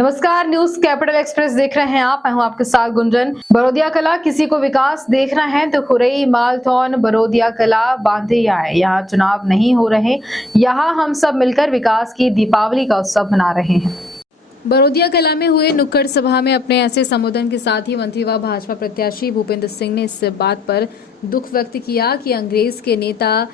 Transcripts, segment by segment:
नमस्कार, news capital express देख रहे हैं आप। मैं हूं आपके साथ गुंजन। बरोदिया कला किसी को विकास देखना है तो खुरई, मालथौन, बरोदिया कला, बांधे आए। यहाँ चुनाव नहीं हो रहे, यहाँ हम सब मिलकर विकास की दीपावली का उत्सव मना रहे हैं। बरोदिया कला में हुए नुक्कड़ सभा में अपने ऐसे संबोधन के साथ ही मंत्री व भाजपा प्रत्याशी भूपेंद्र सिंह ने इस बात पर दुख व्यक्त किया कि अंग्रेज के नेता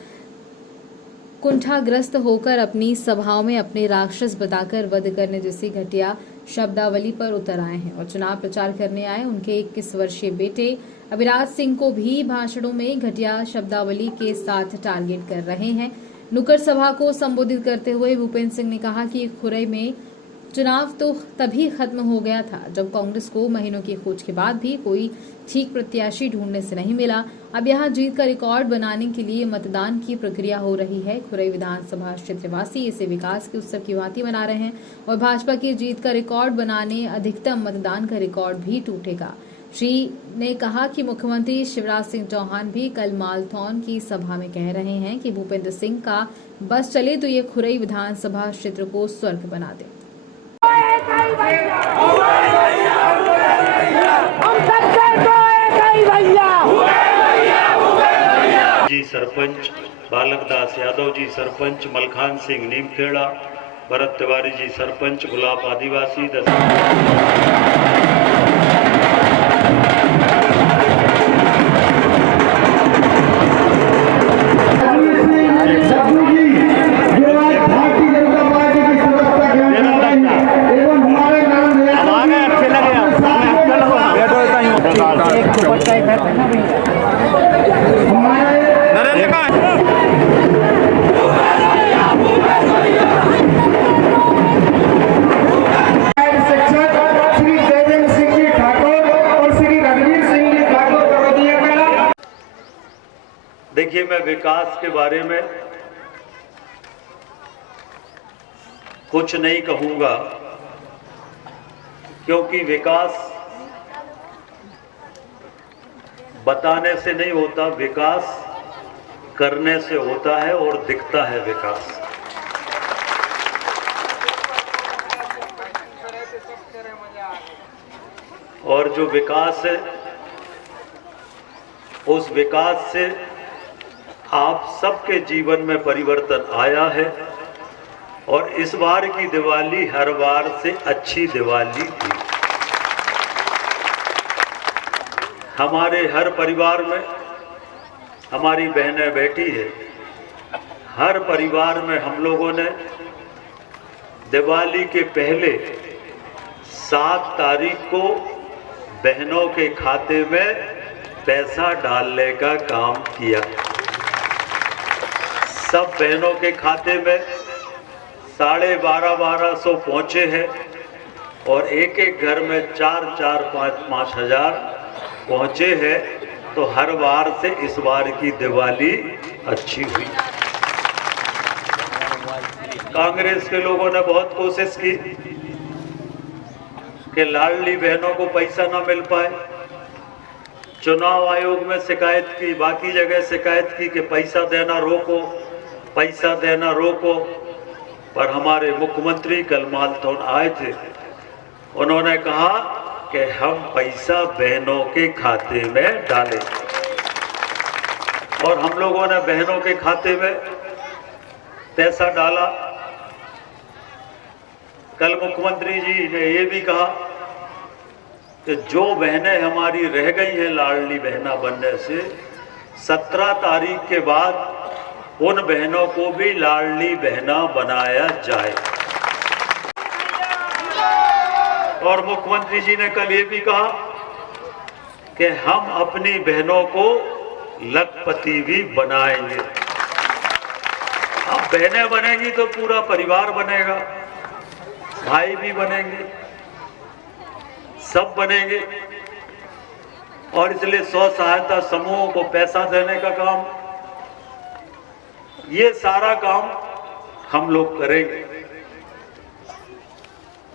कुंठाग्रस्त होकर अपनी सभाओं में अपने राक्षस बताकर वध करने जैसी घटिया शब्दावली पर उतर आए हैं और चुनाव प्रचार करने आए उनके 21 वर्षीय बेटे अभिराज सिंह को भी भाषणों में घटिया शब्दावली के साथ टारगेट कर रहे हैं। नुक्कड़ सभा को संबोधित करते हुए भूपेंद्र सिंह ने कहा कि खुरई में चुनाव तो तभी खत्म हो गया था जब कांग्रेस को महीनों की खोज के बाद भी कोई ठीक प्रत्याशी ढूंढने से नहीं मिला। अब यहां जीत का रिकॉर्ड बनाने के लिए मतदान की प्रक्रिया हो रही है। खुरई विधानसभा क्षेत्रवासी इसे विकास के उत्सव की भांति मना रहे हैं और भाजपा की जीत का रिकॉर्ड बनाने अधिकतम मतदान का रिकॉर्ड भी टूटेगा। श्री ने कहा कि मुख्यमंत्री शिवराज सिंह चौहान भी कल मालथौन की सभा में कह रहे हैं कि भूपेंद्र सिंह का बस चले तो ये खुरई विधानसभा क्षेत्र को स्वर्ग बना दे। जी सरपंच बालक दास यादव जी सरपंच मलखान सिंह नीमखेड़ा, भरत तिवारी जी सरपंच गुलाब आदिवासी देखिए, मैं विकास के बारे में कुछ नहीं कहूंगा क्योंकि विकास बताने से नहीं होता, विकास करने से होता है और दिखता है विकास। और जो विकास है उस विकास से आप सबके जीवन में परिवर्तन आया है और इस बार की दिवाली हर बार से अच्छी दिवाली थी। हमारे हर परिवार में हमारी बहनें बैठी है, हर परिवार में हम लोगों ने दिवाली के पहले 7 तारीख को बहनों के खाते में पैसा डालने का काम किया। सब बहनों के खाते में 12,500 पहुंचे हैं और एक एक घर में 4-4, 5-5 हजार पहुंचे हैं। तो हर बार से इस बार की दिवाली अच्छी हुई। कांग्रेस के लोगों ने बहुत कोशिश की कि लाडली बहनों को पैसा ना मिल पाए। चुनाव आयोग में शिकायत की, बाकी जगह शिकायत की कि पैसा देना रोको, पैसा देना रोको। पर हमारे मुख्यमंत्री कल मालथौन आए थे, उन्होंने कहा कि हम पैसा बहनों के खाते में डालें और हम लोगों ने बहनों के खाते में पैसा डाला। कल मुख्यमंत्री जी ने ये भी कहा कि जो बहनें हमारी रह गई हैं लाडली बहना बनने से, 17 तारीख के बाद उन बहनों को भी लाडली बहना बनाया जाए। और मुख्यमंत्री जी ने कल ये भी कहा कि हम अपनी बहनों को लखपति भी बनाएंगे। अब बहनें बनेंगी तो पूरा परिवार बनेगा, भाई भी बनेंगे, सब बनेंगे। और इसलिए स्व सहायता समूहों को पैसा देने का काम, ये सारा काम हम लोग करेंगे।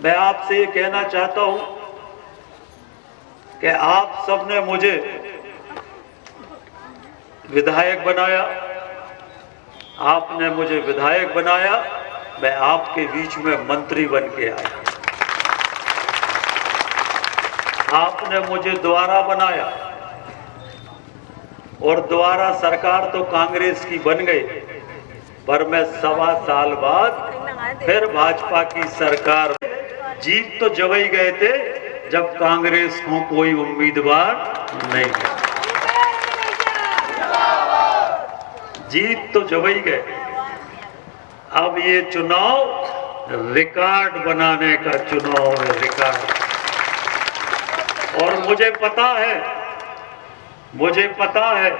मैं आपसे ये कहना चाहता हूं कि आप सबने मुझे विधायक बनाया, आपने मुझे विधायक बनाया, मैं आपके बीच में मंत्री बन के आया। आपने मुझे दोबारा बनाया और दोबारा सरकार तो कांग्रेस की बन गई, पर मैं 1.25 साल बाद फिर भाजपा की सरकार। जीत तो जब ही गए थे जब कांग्रेस को कोई उम्मीदवार नहीं था। जीत तो जब ही गए। अब ये चुनाव रिकॉर्ड बनाने का चुनाव है, रिकॉर्ड। और मुझे पता है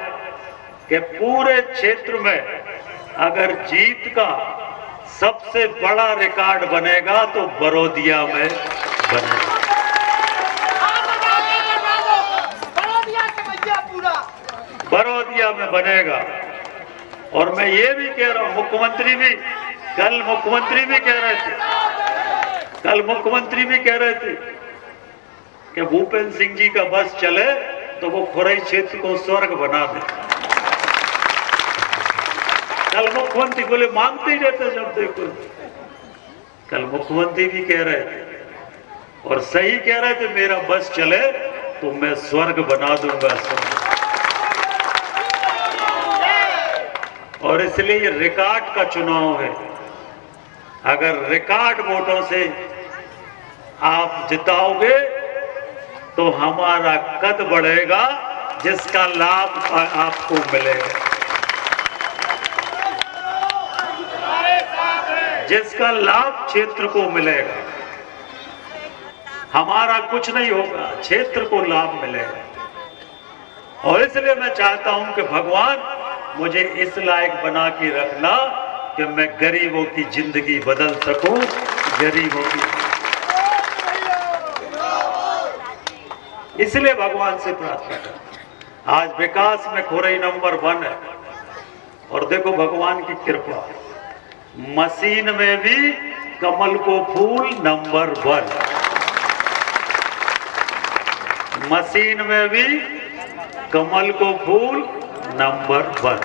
कि पूरे क्षेत्र में अगर जीत का सबसे बड़ा रिकॉर्ड बनेगा तो बड़ौदिया में बनेगा। बड़ौदिया में बनेगा। और मैं ये भी कह रहा हूं, कल मुख्यमंत्री भी कह रहे थे कि भूपेंद्र सिंह जी का बस चले तो वो खुरई क्षेत्र को स्वर्ग बना दे। कल मुख्यमंत्री बोले, मांगते ही रहते जब देखो। कल मुख्यमंत्री भी कह रहे थे और सही कह रहे थे, मेरा बस चले तो मैं स्वर्ग बना दूंगा स्वर्ग। और इसलिए ये रिकॉर्ड का चुनाव है। अगर रिकॉर्ड वोटों से आप जिताओगे तो हमारा कद बढ़ेगा, जिसका लाभ आपको मिलेगा, जिसका लाभ क्षेत्र को मिलेगा। हमारा कुछ नहीं होगा, क्षेत्र को लाभ मिलेगा। और इसलिए मैं चाहता हूं कि भगवान मुझे इस लायक बना के रखना कि मैं गरीबों की जिंदगी बदल सकूं, गरीबों की। इसलिए भगवान से प्रार्थना कर। आज विकास में खुरई नंबर 1 है। और देखो भगवान की कृपा, मशीन में भी कमल को फूल नंबर 1, मशीन में भी कमल को फूल नंबर 1।